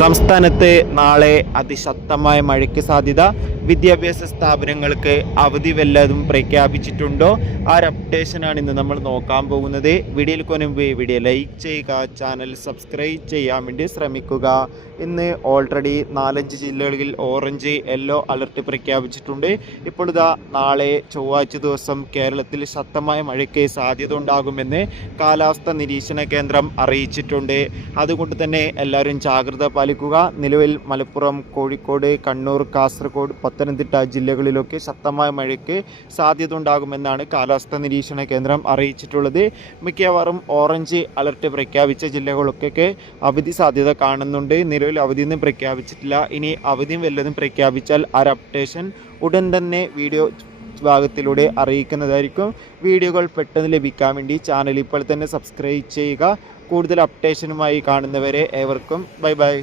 സംസ്ഥാനത്ത് നാളെ അതിശക്തമായ മഴയ്ക്ക് സാധ്യത. വിദ്യാഭ്യാസ സ്ഥാപനങ്ങൾക്ക് അവധി വല്ലതും പ്രഖ്യാപിച്ചിട്ടുണ്ടോ? ആ ഒരു അപ്ഡേഷനാണ് ഇന്ന് നമ്മൾ നോക്കാൻ പോകുന്നത്. വീഡിയോയിൽ മുൻപ് വീഡിയോ ലൈക്ക് ചെയ്യുക, ചാനൽ സബ്സ്ക്രൈബ് ചെയ്യാൻ വേണ്ടി ശ്രമിക്കുക. ഇന്ന് ഓൾറെഡി 4-5 ജില്ലകളിൽ ഓറഞ്ച് യെല്ലോ അലർട്ട് പ്രഖ്യാപിച്ചിട്ടുണ്ട്. ഇപ്പോൾ നാളെ ചൊവ്വാഴ്ച ദിവസം കേരളത്തിൽ ശക്തമായ മഴയ്ക്ക് സാധ്യത ഉണ്ടാകുമെന്ന് കാലാവസ്ഥാ നിരീക്ഷണ കേന്ദ്രം അറിയിച്ചിട്ടുണ്ട്. അതുകൊണ്ട് തന്നെ എല്ലാവരും ജാഗ്രത പാലിക്കുക. നിലവിൽ മലപ്പുറം, കോഴിക്കോട്, കണ്ണൂർ, കാസർഗോഡ്, പത്തനംതിട്ട ജില്ലകളിലൊക്കെ ശക്തമായ മഴയ്ക്ക് സാധ്യത ഉണ്ടാകുമെന്നാണ് കാലാവസ്ഥാ നിരീക്ഷണ കേന്ദ്രം അറിയിച്ചിട്ടുള്ളത്. മിക്കവാറും ഓറഞ്ച് അലർട്ട് പ്രഖ്യാപിച്ച ജില്ലകളൊക്കെ അവധി സാധ്യത കാണുന്നുണ്ട്. നിലവിൽ അവധിയൊന്നും പ്രഖ്യാപിച്ചിട്ടില്ല. ഇനി അവധിയും വല്ലതും പ്രഖ്യാപിച്ചാൽ ആ അപ്ഡേഷൻ ഉടൻ തന്നെ വീഡിയോ ഭാഗത്തിലൂടെ അറിയിക്കുന്നതായിരിക്കും. വീഡിയോകൾ പെട്ടെന്ന് ലഭിക്കാൻ വേണ്ടി ചാനൽ ഇപ്പോൾ തന്നെ സബ്സ്ക്രൈബ് ചെയ്യുക. കൂടുതൽ അപ്ഡേഷനുമായി കാണുന്നവരെ ഏവർക്കും ബൈ ബൈ.